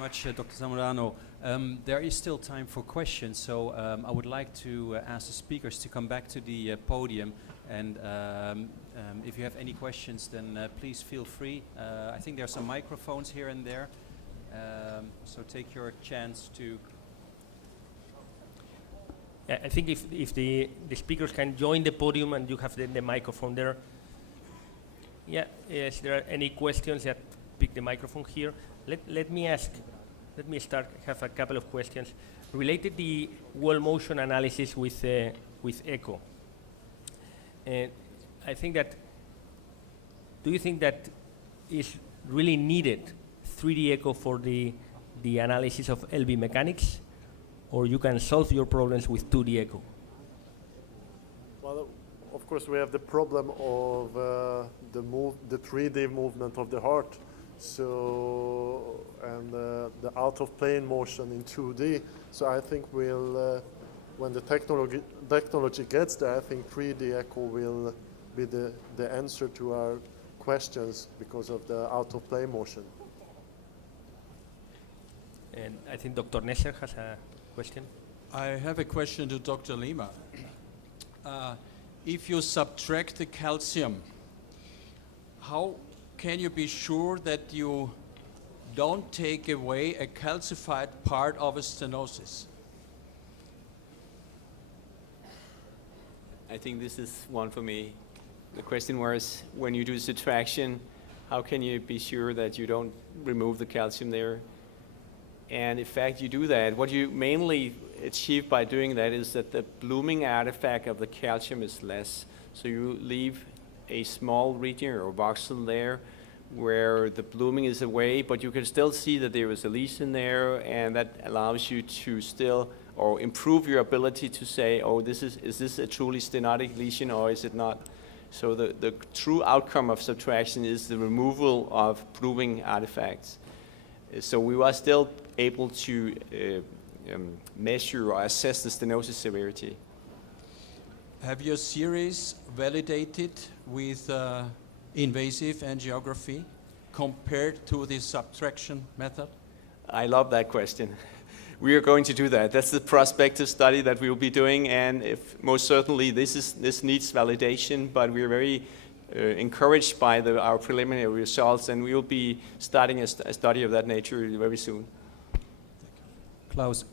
much, Dr. Zamorano. There is still time for questions, so I would like to ask the speakers to come back to the podium, and if you have any questions, then please feel free. I think there are some microphones here and there, so take your chance to... I think if the speakers can join the podium and you have the microphone there. Yeah, if there are any questions, that pick the microphone here. Let me start. I have a couple of questions related to the wall motion analysis with echo. I think that, do you think that is really needed 3D echo for the analysis of LV mechanics, or you can solve your problems with 2D echo? Well, of course, we have the problem of the 3D movement of the heart. So, and the out of plane motion in 2D. So I think when the technology gets there, I think 3D echo will be the answer to our questions because of the out of plane motion. And I think Dr. Nesser has a question. I have a question to Dr. Lima. If you subtract the calcium, how can you be sure that you don't take away a calcified part of a stenosis? I think this is one for me. The question was, when you do subtraction, how can you be sure that you don't remove the calcium there? And in fact, you do that. What you mainly achieve by doing that is that the blooming artifact of the calcium is less. So you leave a small region or voxel there where the blooming is away, but you can still see that there is a lesion there, and that allows you to still, or improve your ability to say, oh, is this a truly stenotic lesion or is it not? So the true outcome of subtraction is the removal of blooming artifacts. So we were still able to measure or assess the stenosis severity. Have your series validated with invasive angiography compared to the subtraction method? I love that question. We are going to do that. That's the prospective study that we will be doing, and if most certainly this needs validation, but we are very encouraged by our preliminary results, and we will be starting a study of that nature very soon. Klaus,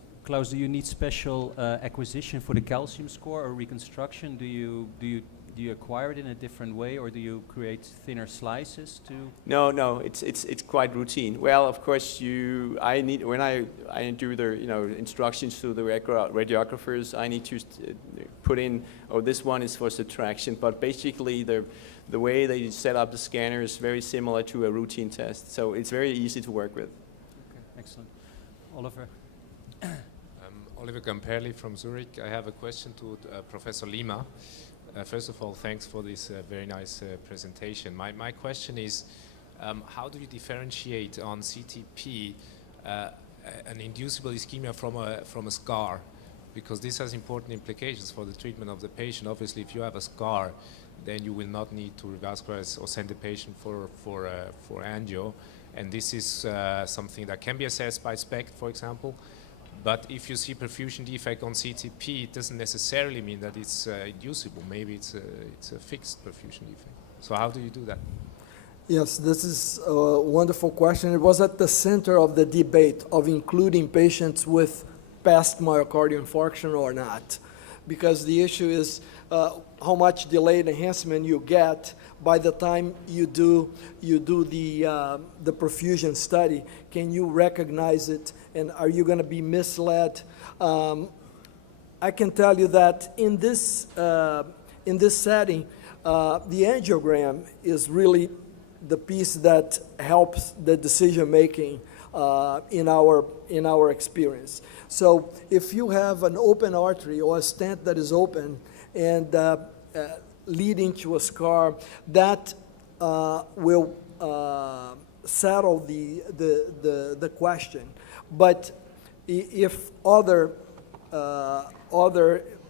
do you need special acquisition for the calcium score or reconstruction? Do you acquire it in a different way, or do you create thinner slices to? No, it's quite routine. Well, of course, when I do the instructions to the radiographers, I need to put in, oh, this one is for subtraction. But basically, the way they set up the scanner is very similar to a routine test, so it's very easy to work with. Okay, excellent. Oliver. Oliver Gamperli from Zurich. I have a question to Professor Lima. First of all, thanks for this very nice presentation. My question is, how do you differentiate on CTP an inducible ischemia from a scar? Because this has important implications for the treatment of the patient. Obviously, if you have a scar, then you will not need to revascularize or send the patient for angio. And this is something that can be assessed by SPECT, for example. But if you see perfusion defect on CTP, it doesn't necessarily mean that it's inducible. Maybe it's a fixed perfusion defect. So how do you do that? Yes, this is a wonderful question. It was at the center of the debate of including patients with past myocardial infarction or not, because the issue is how much delayed enhancement you get by the time you do the perfusion study. Can you recognize it, and are you going to be misled? I can tell you that in this setting, the angiogram is really the piece that helps the decision making in our experience. So if you have an open artery or a stent that is open and leading to a scar, that will settle the question. But if other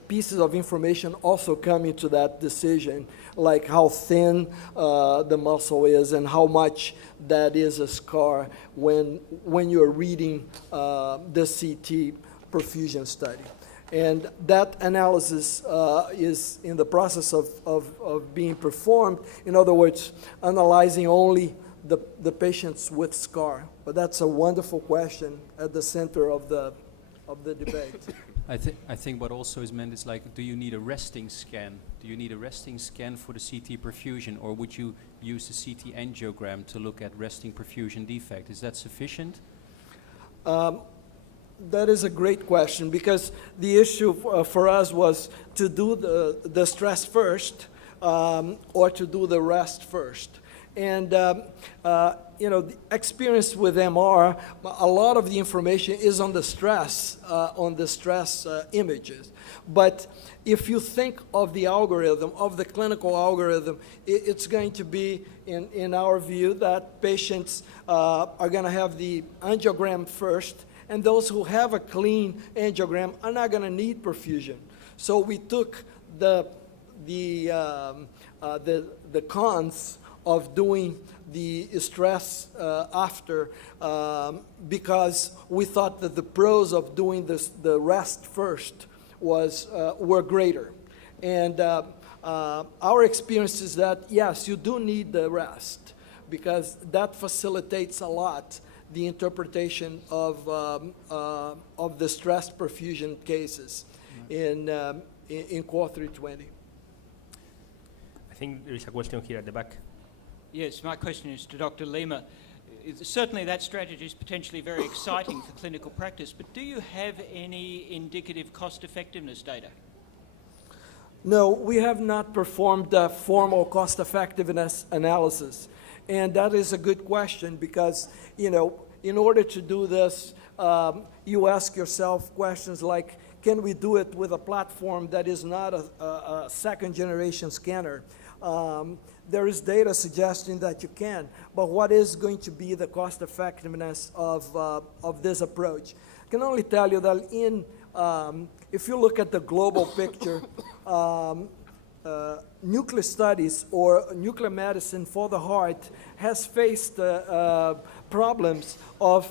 pieces of information also come into that decision, like how thin the muscle is and how much that is a scar when you're reading the CT perfusion study. And that analysis is in the process of being performed. In other words, analyzing only the patients with scar. But that's a wonderful question at the center of the debate. I think what also is meant is like, do you need a resting scan? Do you need a resting scan for the CT perfusion, or would you use the CT angiogram to look at resting perfusion defect? Is that sufficient? That is a great question, because the issue for us was to do the stress first or to do the rest first. And the experience with MR, a lot of the information is on the stress images. But if you think of the algorithm, of the clinical algorithm, it's going to be, in our view, that patients are going to have the angiogram first, and those who have a clean angiogram are not going to need perfusion. So we took the cons of doing the stress after, because we thought that the pros of doing the rest first were greater. And our experience is that, yes, you do need the rest, because that facilitates a lot the interpretation of the stress perfusion cases in Core 320. I think there is a question here at the back. Yes, my question is to Dr. Lima. Certainly that strategy is potentially very exciting for clinical practice, but do you have any indicative cost-effectiveness data? No, we have not performed a formal cost-effectiveness analysis. And that is a good question, because, in order to do this, you ask yourself questions like, can we do it with a platform that is not a second-generation scanner? There is data suggesting that you can, but what is going to be the cost-effectiveness of this approach? I can only tell you that if you look at the global picture, nuclear studies or nuclear medicine for the heart has faced problems of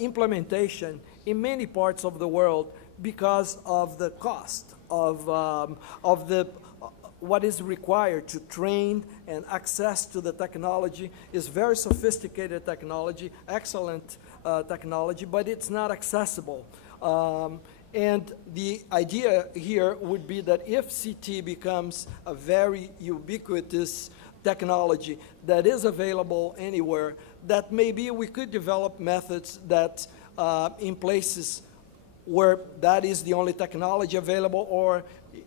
implementation in many parts of the world because of the cost of what is required to train, and access to the technology is very sophisticated technology, excellent technology, but it's not accessible. And the idea here would be that if CT becomes a very ubiquitous technology that is available anywhere, that maybe we could develop methods that in places where that is the only technology available, or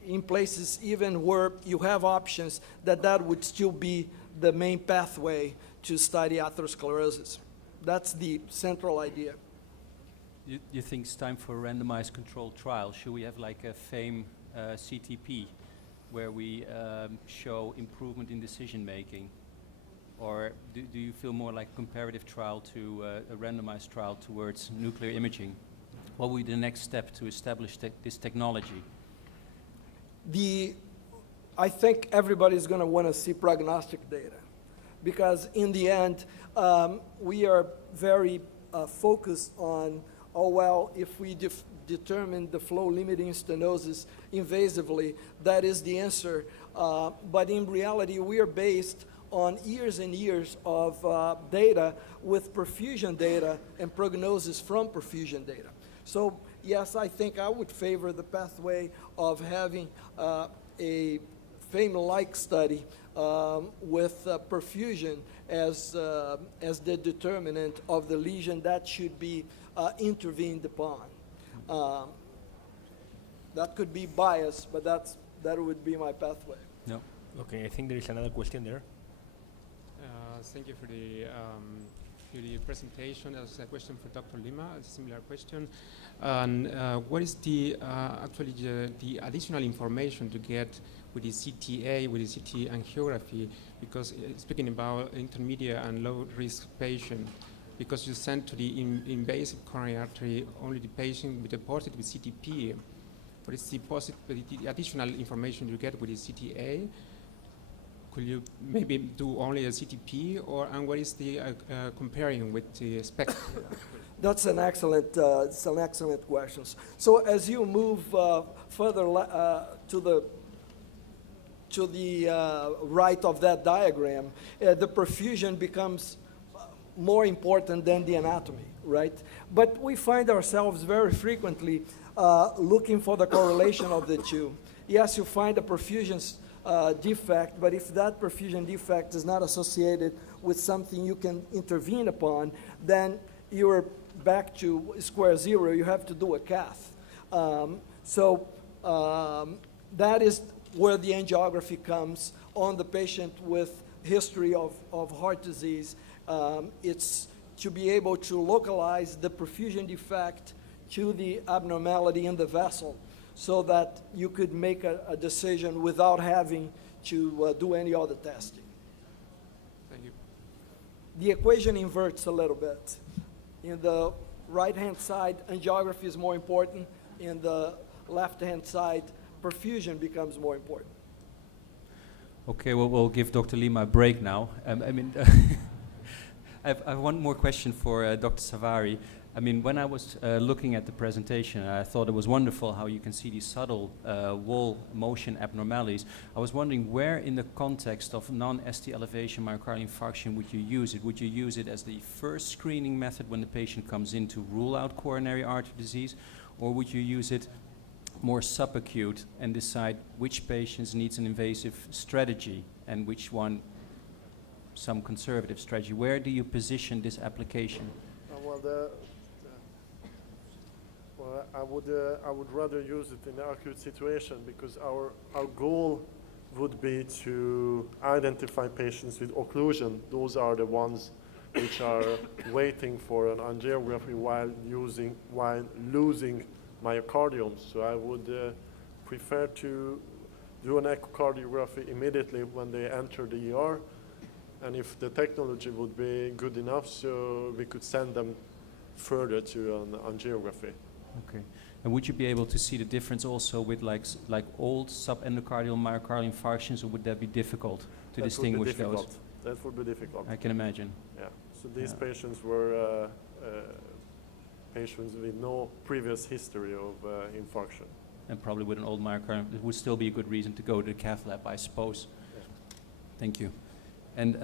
in places even where you have options, that would still be the main pathway to study atherosclerosis. That's the central idea. You think it's time for a randomized controlled trial? Should we have like a FAME CTP, where we show improvement in decision making? Or do you feel more like a comparative trial to a randomized trial towards nuclear imaging? What would be the next step to establish this technology? I think everybody's going to want to see prognostic data, because in the end, we are very focused on, if we determine the flow-limiting stenosis invasively, that is the answer. But in reality, we are based on years and years of data with perfusion data and prognosis from perfusion data. So yes, I think I would favor the pathway of having a FAME-like study with perfusion as the determinant of the lesion that should be intervened upon. That could be biased, but that would be my pathway. No. Okay, I think there is another question there. Thank you for the presentation. There's a question for Dr. Lima, a similar question. And what is actually the additional information to get with the CTA, with the CT angiography? Because speaking about intermediate and low risk patient, because you sent to the invasive coronary artery only the patient with reported with CTP. what is the additional information you get with the CTA? Could you maybe do only a CTP, and what is the comparing with the spec? That's an excellent question. So as you move further to the right of that diagram, the perfusion becomes more important than the anatomy, right? But we find ourselves very frequently looking for the correlation of the two. Yes, you find a perfusion defect, but if that perfusion defect is not associated with something you can intervene upon, then you're back to square zero. You have to do a cath. That is where the angiography comes on the patient with history of heart disease. It's to be able to localize the perfusion defect to the abnormality in the vessel so that you could make a decision without having to do any other testing. Thank you. The equation inverts a little bit. In the right-hand side, angiography is more important. In the left-hand side, perfusion becomes more important. Okay, well, we'll give Dr. Lima a break now. I have one more question for Dr. Savary. I mean, when I was looking at the presentation, I thought it was wonderful how you can see these subtle wall motion abnormalities. I was wondering where in the context of non-ST elevation myocardial infarction would you use it? Would you use it as the first screening method when the patient comes in to rule out coronary artery disease? Or would you use it more subacute and decide which patients needs an invasive strategy and which one some conservative strategy? Where do you position this application? I would rather use it in an acute situation because our goal would be to identify patients with occlusion. Those are the ones which are waiting for an angiography while losing myocardium. So I would prefer to do an echocardiography immediately when they enter the ER. And if the technology would be good enough, so we could send them further to an angiography. Okay. And would you be able to see the difference also with like old subendocardial myocardial infarctions, or would that be difficult to distinguish those? That would be difficult. I can imagine. Yeah. So these patients were patients with no previous history of infarction. And probably with an old myocardium, it would still be a good reason to go to the cath lab, I suppose. Yeah. Thank you. And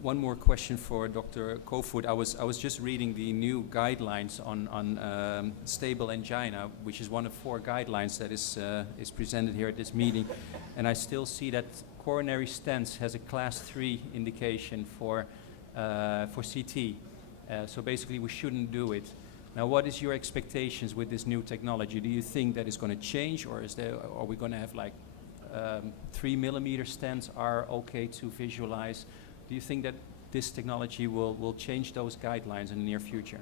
one more question for Dr. Kofoed. I was just reading the new guidelines on stable angina, which is one of 4 guidelines that is presented here at this meeting. And I still see that coronary stents has a class 3 indication for CT. So basically we shouldn't do it. Now, what is your expectations with this new technology? Do you think that is going to change, or are we going to have like 3 millimeter stents are okay to visualize? Do you think that this technology will change those guidelines in the near future?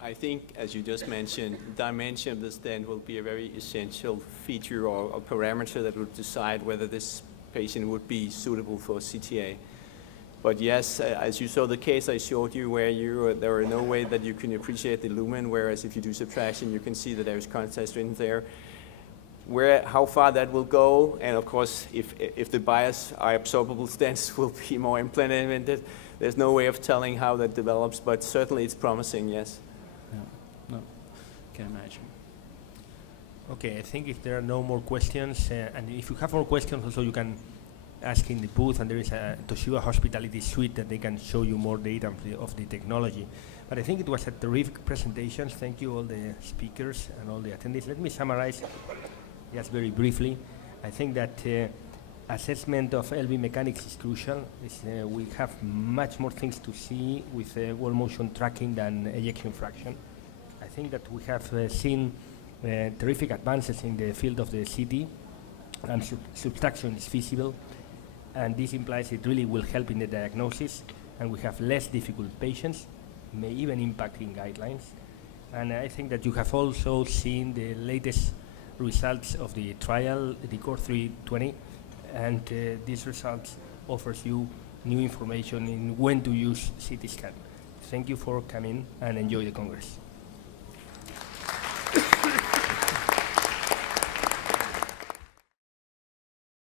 I think, as you just mentioned, dimension of the stent will be a very essential feature or parameter that will decide whether this patient would be suitable for CTA. But yes, as you saw the case I showed you where there are no way that you can appreciate the lumen, whereas if you do subtraction, you can see that there is contrast in there. How far that will go, and of course, if the bias are absorbable stents will be more implemented, there's no way of telling how that develops, but certainly it's promising, yes. Yeah, no, can imagine. Okay, I think if there are no more questions, and if you have more questions also you can ask in the booth, and there is a Toshiba Hospitality Suite that they can show you more data of the technology. But I think it was a terrific presentation. Thank you all the speakers and all the attendees. Let me summarize just very briefly. I think that assessment of LV mechanics is crucial. We have much more things to see with wall motion tracking than ejection fraction. I think that we have seen terrific advances in the field of the CT, and subtraction is feasible, and this implies it really will help in the diagnosis, and we have less difficult patients, may even impact in guidelines. And I think that you have also seen the latest results of the trial, the Core 320, and these results offers you new information in when to use CT scan. Thank you for coming and enjoy the Congress.